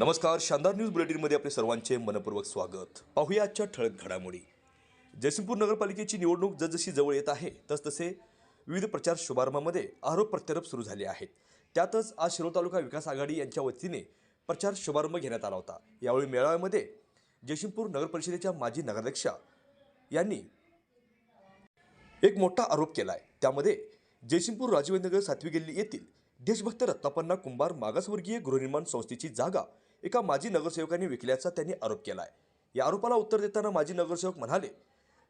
नमस्कार शानदार न्यूज बुलेटिनमध्ये आपले सर्वांचे मनपूर्वक स्वागत. पाहूया आजच्या ठळक घडामोडी. जयसिंगपूर नगरपालिकेची निवडणूक जसजशी जवळ येत आहे तसतसे विविध प्रचार शुभारंभामध्ये आरोप प्रत्यारोप सुरू झाले आहेत. त्यातच आज शिरोळ तालुका विकास आघाडी यांच्या वतीने प्रचार शुभारंभ घेण्यात आला होता. यावेळी मेळाव्यामध्ये जयसिंगपूर नगरपरिषदेच्या माजी नगराध्यक्षा यांनी एक मोठा आरोप केला आहे त्यामध्ये जयसिंगपूर राजीवनगर सातवी गल्ली येथील देशभक्त रत्नापन्ना कुंभार मागासवर्गीय गृहनिर्माण संस्थेची जागा एका माजी नगरसेवकाने विकल्याचा त्यांनी आरोप केला आहे या आरोपाला उत्तर देताना माजी नगरसेवक म्हणाले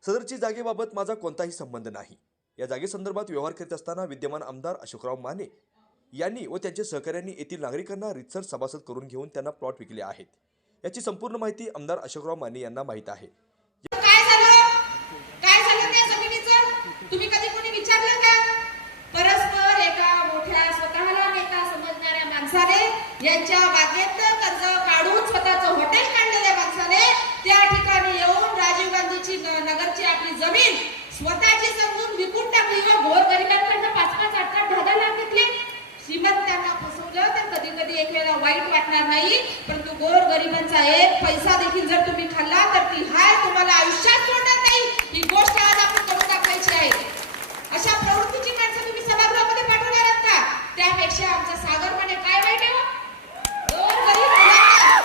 सदरची जागेबाबत माझा कोणताही संबंध नाही. या जागेसंदर्भात व्यवहार करीत असताना विद्यमान आमदार अशोकराव माने यांनी व त्यांच्या सहकाऱ्यांनी येथील नागरिकांना रितसर सभासद करून घेऊन त्यांना प्लॉट विकले आहेत. याची संपूर्ण माहिती आमदार अशोकराव माने यांना माहीत आहे काय झालं काय झालं त्या जमिनीचं तुम्ही कधी कोणी विचारलं का परस्पर एका मोठ्या स्वतःला नेता समजणाऱ्या माणसाने यांच्या बागेत कर्ज काढून स्वतःचं हॉटेल काढलेल्या माणसाने. त्या ठिकाणी येऊन राजीव गांधीची नगरची आपली जमीन स्वतःची समजून विकून टाकली. व गोर गरिबांकडनं पाच पाच आठ आठ दहा घेतले. श्रीमंत त्यांना फसवलं तर कधी कधी एक वाईट वाटणार नाही. परंतु गोर गरिबांचा एक पैसा देखील जर तुम्ही खाल्ला तर ती हाय तुम्हाला आयुष्यात सोडणार नाही ही गोष्ट आज आपण करून दाखवायची आहे अशा प्रवृत्तीची माणसं तुम्ही सभागृहामध्ये पाठवणार आहात का त्यापेक्षा आमचा सागर म्हणे काय वाईट आहे हो? गोर गरीब मुलांना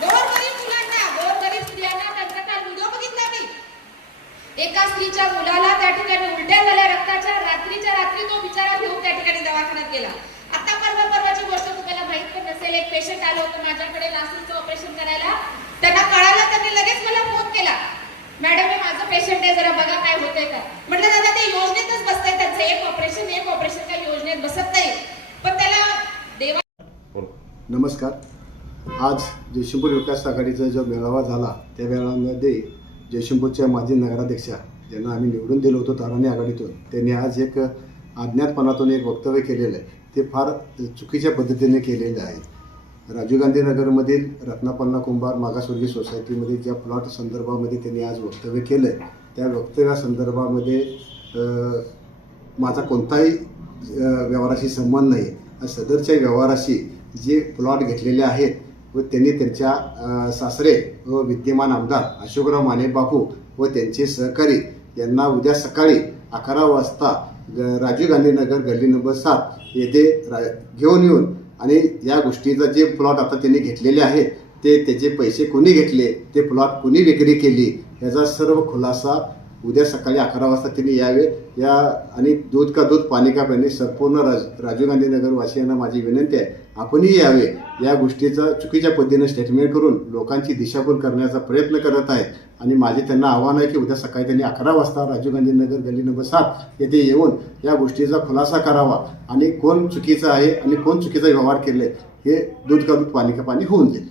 गोर गरीब मुलांना गोर गरीब स्त्रियांना त्यांचा काल व्हिडिओ बघितला मी एका स्त्रीच्या मुलाला त्या ठिकाणी उलट्या झाल्या रक्ताच्या. रात्रीच्या रात्री तो बिचारा घेऊन त्या ठिकाणी दवाखान्यात गेला. आता परवा परवाची गोष्ट तुम्हाला माहीत पण नसेल एक पेशंट आलं होतं माझ्याकडे नासीचं ऑपरेशन करायला. त्यांना कळालं त्यांनी लगेच मला फोन केला. मॅडम हे माझं पेशंट आहे जरा बघा काय होतंय का? म्हटलं दादा ते योजनेतच बसतंय त्यांचं. एक ऑपरेशन एक ऑपरेशन काय योजनेत बसत नाही. पण त्याला देवा नमस्कार. आज जयशंपूर विकास आघाडीचा जो मेळावा झाला त्या मेळाव्यामध्ये जयशंपूरच्या माजी नगराध्यक्षा ज्यांना आम्ही निवडून दिलं होतं ताराने आघाडीतून त्यांनी आज एक अज्ञातपणातून एक वक्तव्य केलेलं आहे. ते फार चुकीच्या पद्धतीने केलेलं आहे. राजीव गांधी नगरमधील रत्नापन्ना कुंभार मागासवर्गीय सोसायटीमध्ये ज्या प्लॉट संदर्भामध्ये त्यांनी आज वक्तव्य केलं आहे त्या वक्तव्यासंदर्भामध्ये माझा कोणताही व्यवहाराशी संबंध नाही. आणि सदरच्या व्यवहाराशी जे प्लॉट घेतलेले आहेत व त्यांनी त्यांच्या सासरे व विद्यमान आमदार अशोकराव माने बापू व त्यांचे सहकारी यांना उद्या सकाळी अकरा वाजता ग- राजीव गांधी नगर गल्ली नंबर सात येथे रा घेऊन येऊन आणि या गोष्टीचा जे प्लॉट आता त्यांनी घेतलेले आहेत ते त्याचे पैसे कोणी घेतले ते प्लॉट कोणी विक्री केली याचा सर्व खुलासा उद्या सकाळी अकरा वाजता त्यांनी यावे. या आणि दूध का दूध पाणी का पाणी संपूर्ण राज राजीव गांधी नगरवासियांना माझी विनंती आहे. आपणही यावे. या गोष्टीचा चुकीच्या पद्धतीने स्टेटमेंट करून लोकांची दिशाभूल करण्याचा प्रयत्न करत आहेत आणि माझे त्यांना आव्हान आहे की उद्या सकाळी त्यांनी अकरा वाजता राजीव गांधी नगर गल्ली नंबर सात येथे येऊन या गोष्टीचा खुलासा करावा. आणि कोण चुकीचा आहे आणि कोण चुकीचा व्यवहार केले हे दूध का दूध पाणी का पाणी होऊन जाईल.